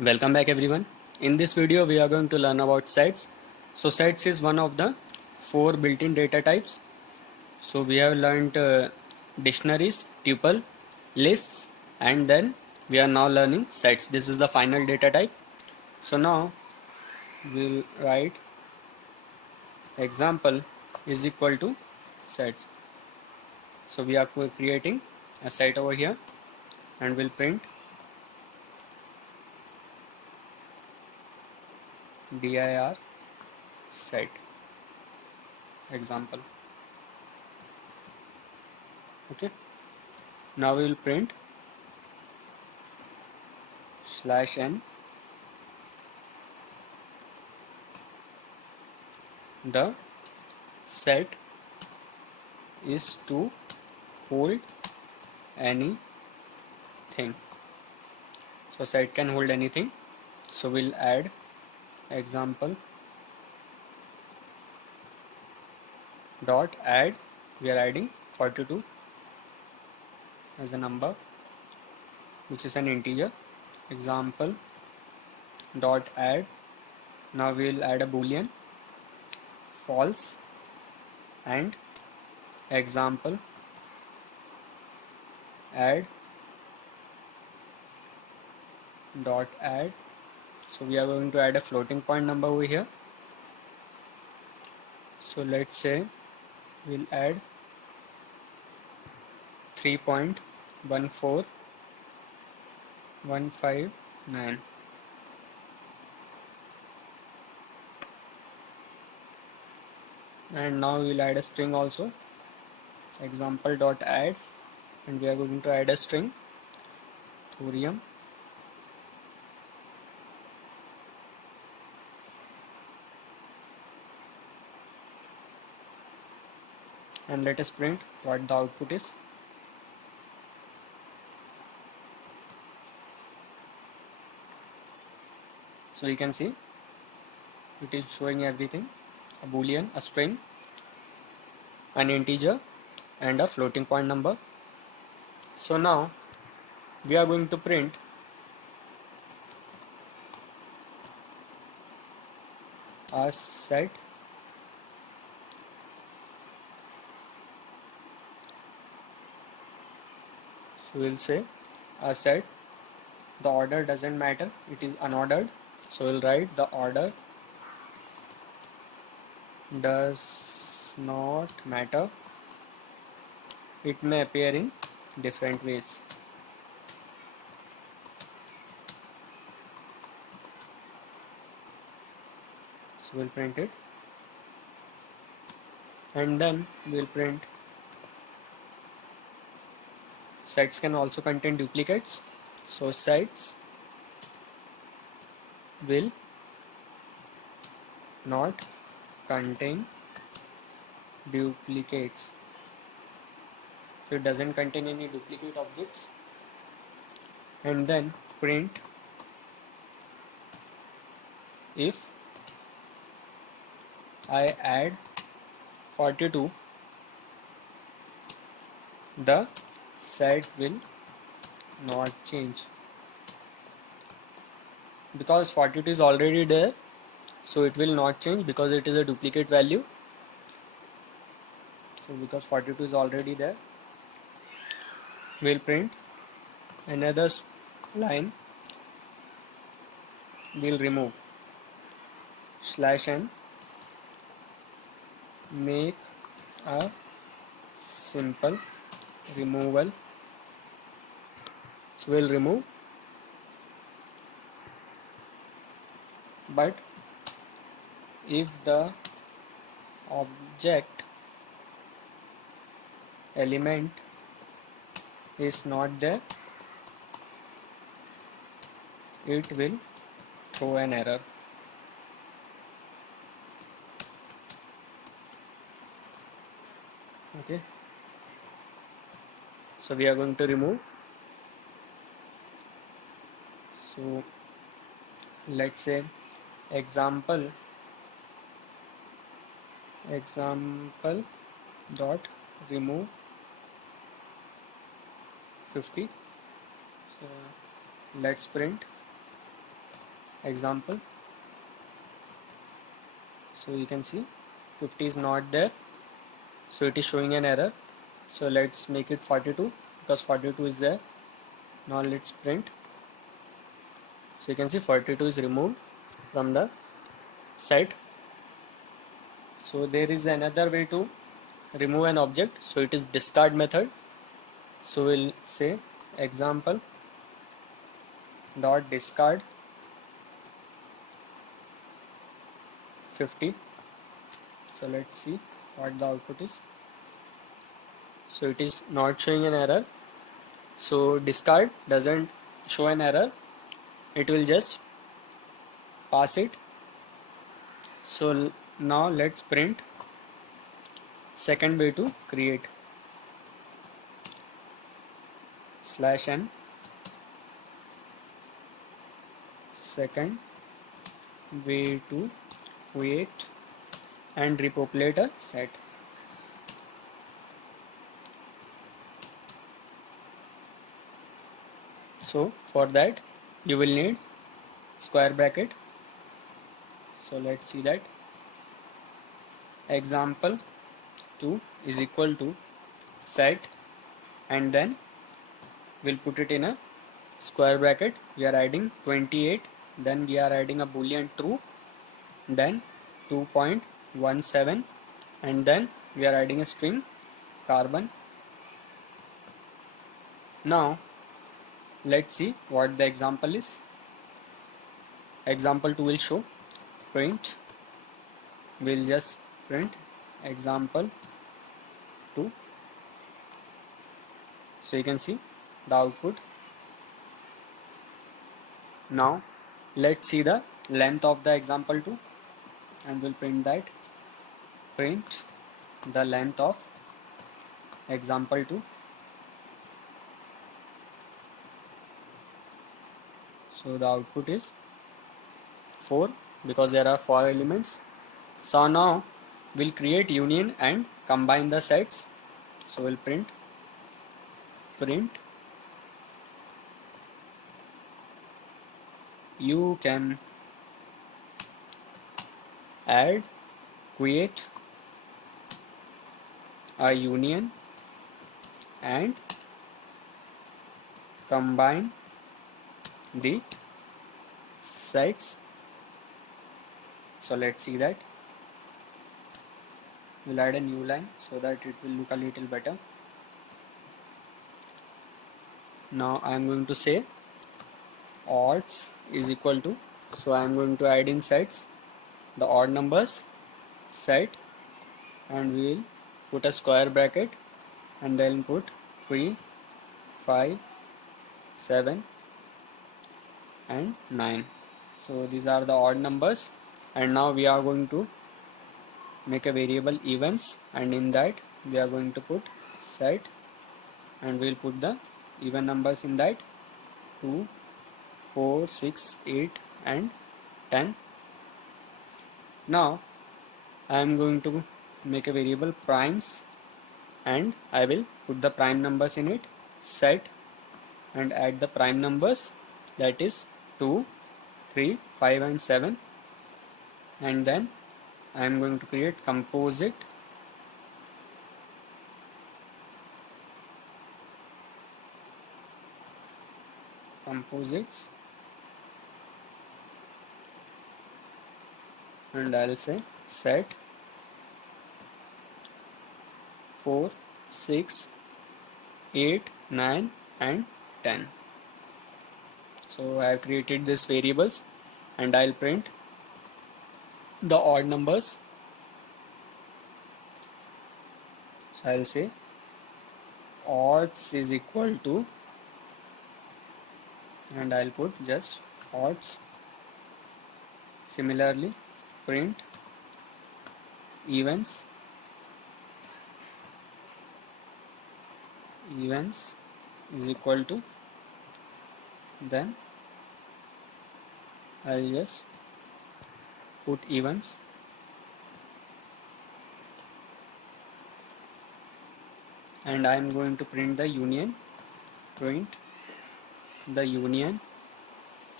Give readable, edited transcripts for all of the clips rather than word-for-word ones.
Welcome back everyone. In this video we are going to learn about sets. So sets is one of the four built-in data types. So we have learned dictionaries, tuple, lists, and then we are now learning sets. This is the final data type. So now we'll write example is equal to sets. So we are creating a set over here and we'll print dir set example. Okay. Now we will print /n the set is to hold anything. So set can hold anything. So we'll add example dot add. We are adding 42 as a number, which is an integer. Example dot add. Now we'll add a boolean false and example add dot add. So we are going to add a floating point number over here. So let's say we'll add 3.14159, and now we'll add a string also, example dot add, and we are going to add a string thorium, and let us print what the output is. So you can see it is showing everything: a boolean, a string, an integer, and a floating point number. So now we are going to print a set so we'll say a set, the order doesn't matter, it is unordered. So we'll write the order does not matter, it may appear in different ways. So we'll print it, and then we'll print sets can also contain duplicates. So sets will not contain duplicates. So it doesn't contain any duplicate objects. And then print if I add 42, the set will not change, because 42 is already there, so it will not change because it is a duplicate value. So because 42 is already there, we'll print another line, we'll remove /n make a simple removal. So we'll remove, but if the object element is not there, it will throw an error. Okay, so we are going to remove. So let's say example dot remove 50. So let's print example. So you can see 50 is not there, so it is showing an error. So let's make it 42 because 42 is there. Now let's print. So you can see 42 is removed from the site. So there is another way to remove an object, so it is discard method. So we'll say example dot discard 50. So let's see what the output is. So it is not showing an error. So discard doesn't show an error, it will just pass it. So now let's print second way to create /n second way to create and repopulate a set. So for that you will need square bracket. So let's see that example 2 is equal to set, and then we'll put it in a square bracket. We are adding 28, then we are adding a boolean true, then 2.17, and then we are adding a string carbon. Now let's see what the example is. Example 2 will show print. We'll just print example 2. So you can see the output. Now let's see the length of the example 2, and we'll print that. Print the length of example 2. So the output is 4 because there are 4 elements. So now we'll create union and combine the sets. So we'll print you can add, create a union and combine the sets. So let's see that. We'll add a new line so that it will look a little better. Now I am going to say odds is equal to, so I am going to add in sets the odd numbers set, and we will put a square bracket and then put 3, 5, 7 and 9. So these are the odd numbers, and now we are going to make a variable evens, and in that we are going to put set, and we'll put the even numbers in that 2, 4, 6, 8 and 10. Now I am going to make a variable primes, and I will put the prime numbers in it, set, and add the prime numbers, that is 2, 3, 5 and 7, and then I am going to create composites, and I'll say set 4, 6, 8, 9 and 10. So I have created these variables, and I'll print the odd numbers. So I'll say odds is equal to, and I'll put just odds. Similarly print evens is equal to, then I'll just put evens, and I'm going to print the union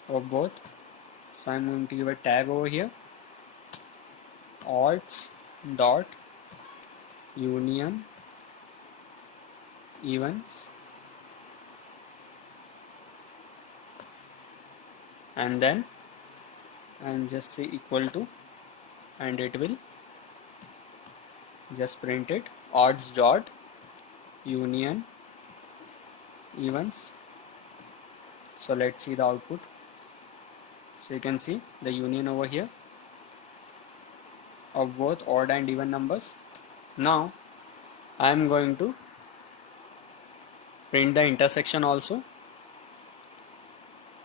of both So I'm going to give a tag over here, odds dot union evens, and then and just say equal to, and it will just print it, odds dot union evens. So let's see the output. So you can see the union over here of both odd and even numbers. Now I am going to print the intersection also.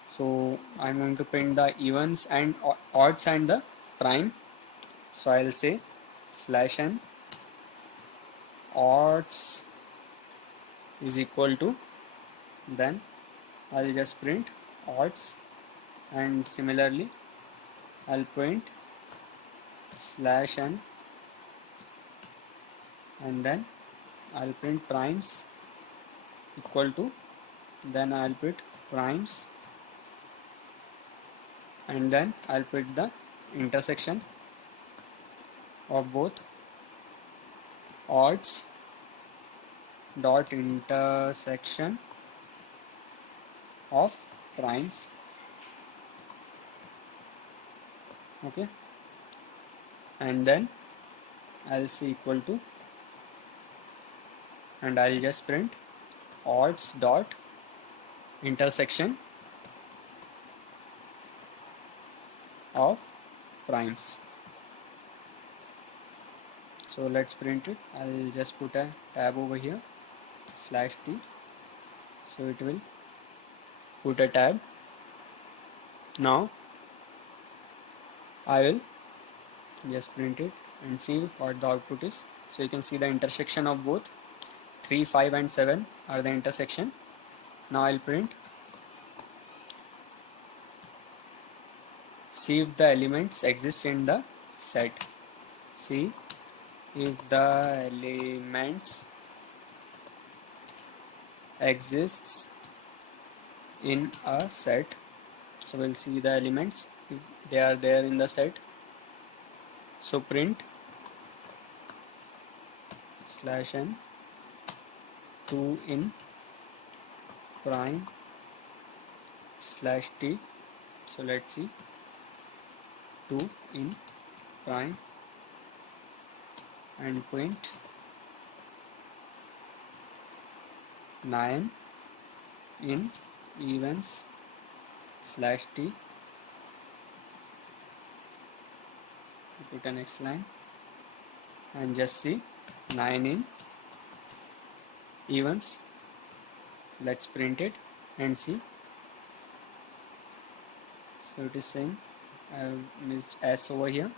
So I'm going to print the evens and odds and the prime. So I'll say /n odds is equal to, then I'll just print odds, and similarly I'll print /n, and then I'll print primes equal to, then I'll put primes, and then I'll put the intersection of both odds dot intersection of primes. Okay, and then I'll say equal to, and I'll just print odds dot intersection of primes. So let's print it. I'll just put a tab over here, /t, so it will put a tab. Now I will just print it and see what the output is. So you can see the intersection of both 3, 5 and 7 are the intersection. Now I'll print, see if the elements exist in the set. See if the elements exists in a set. So we'll see the elements if they are there in the set. So print /n 2 in prime /t. So let's see, 2 in prime, and print 9 in evens /t. Put a next line and just see 9 in evens. Let's print it and see. So it is saying I have missed s over here.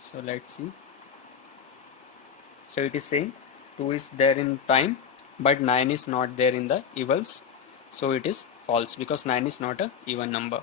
So let's see. So it is saying 2 is there in prime, but 9 is not there in the evens. So it is false because 9 is not a even number.